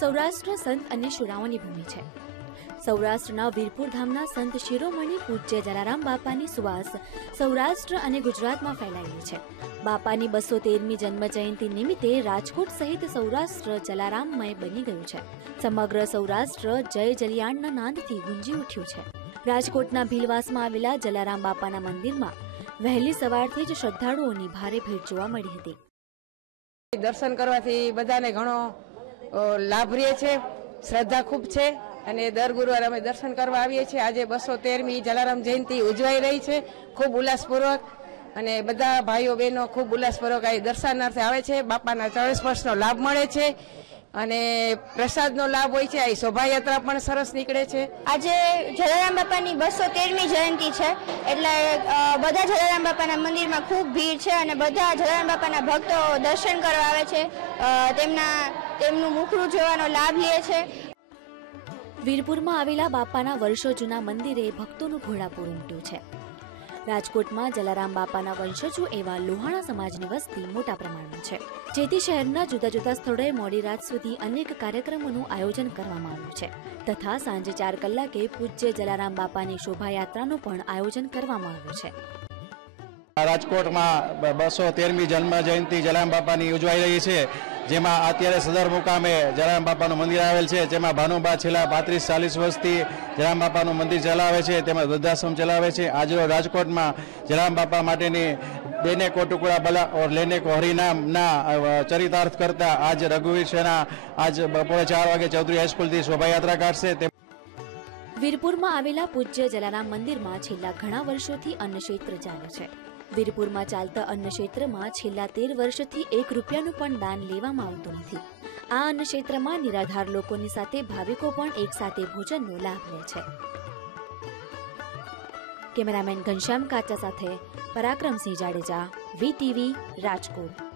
સૌરાષ્ટ્ર સંત અને શુરાઓની ભૂમિ છે. સૌરાષ્ટ્રના વીરપુર ધામના સંત શિરોમણી પૂજ્ય જલારામ બાપાની સુવાસ સૌરાષ્ટ્ર અને ગુજરાતમાં ફેલાયેલી છે. બાપાની બસો તેરમી જન્મ જયંતિ નિમિત્તે રાજકોટ સહિત સૌરાષ્ટ્ર જલારામમય બની ગયું છે. સમગ્ર સૌરાષ્ટ્ર જય જલિયાણના નાદથી ગુંજી ઉઠ્યું છે. રાજકોટના ભીલવાસમાં આવેલા જલારામ બાપાના મંદિરમાં વહેલી સવારથી જ શ્રદ્ધાળુઓની ભારે ભીડ જોવા મળી હતી. દર્શન કરવાથી બધાને ઘણો લાભ રહે છે, શ્રદ્ધા ખૂબ છે અને દર ગુરુવારે અમે દર્શન કરવા આવીએ છીએ. આજે બસો તેરમી જલારામ જયંતિ ઉજવાઈ રહી છે. ખૂબ ઉલ્લાસપૂર્વક અને બધા ભાઈઓ બહેનો ખૂબ ઉલ્લાસપૂર્વક અહીં દર્શનાર્થે આવે છે. બાપાના ચરણ સ્પર્શનો લાભ મળે છે અને પ્રસાદનો લાભ હોય છે. અહીં શોભાયાત્રા પણ સરસ નીકળે છે. આજે જલારામ બાપાની બસો તેરમી જયંતિ છે. એટલે બધા જલારામ બાપાના મંદિરમાં ખૂબ ભીડ છે અને બધા જલારામ બાપાના ભક્તો દર્શન કરવા આવે છે. તેમના તેમનું મુખડું જોવાનો લાભ લે છે. વીરપુરમાં આવેલા બાપાના વર્ષો જૂના મંદિરે ભક્તોનું ઘોડાપૂર ઉમટ્યું છે. રાજકોટમાં જલારામ બાપાના વંશજો એવા લોહાણા સમાજની વસ્તી મોટા પ્રમાણમાં છે. જેથી શહેરના જુદા જુદા સ્થળોએ મોડી રાત સુધી અનેક કાર્યક્રમોનું આયોજન કરવામાં આવ્યું છે. તથા સાંજે ચાર કલાકે પૂજ્ય જલારામ બાપાની શોભાયાત્રાનું પણ આયોજન કરવામાં આવ્યું છે. રાજકોટમાં બસો તેરમી જન્મ જયંતિ જલારામ બાપાની ઉજવાઈ રહી છે. જેમાં અત્યારે સદર મુકામે જલારામ બાપાનું મંદિર આવેલ છે, જેમાં ભાનુબા છેલ્લા પાંત્રીસ ચાલીસ વર્ષથી જલારામ બાપાનું મંદિર ચલાવે છે તેમાં વૃદ્ધાશ્રમ ચલાવે છે. આજરોજ રાજકોટમાં જલારામ બાપા માટેની બેને કો ટુકડા બલા ઓર લેને કો હરિનામ ના ચરિતાર્થ કરતા આજ રઘુવીર સેના આજ બપોરે ચાર વાગે ચૌધરી હાઈસ્કૂલથી શોભાયાત્રા કાઢશે. વીરપુરમાં આવેલા પૂજ્ય જલારામ મંદિરમાં છેલ્લા ઘણા વર્ષોથી અન્નક્ષેત્ર ચાલે છે. વીરપુરમાં ચાલતા અન્નક્ષેત્રમાં છેલ્લા તેર વર્ષથી એક રૂપિયાનું પણ દાન લેવામાં આવતું નથી. આ અન્નક્ષેત્રમાં નિરાધાર લોકોની સાથે ભાવિકો પણ એકસાથે ભોજનનો લાભ લે છે. કેમેરામેન ઘનશ્યામ કાચા સાથે પરાક્રમસિંહ જાડેજા વીટીવી રાજકોટ.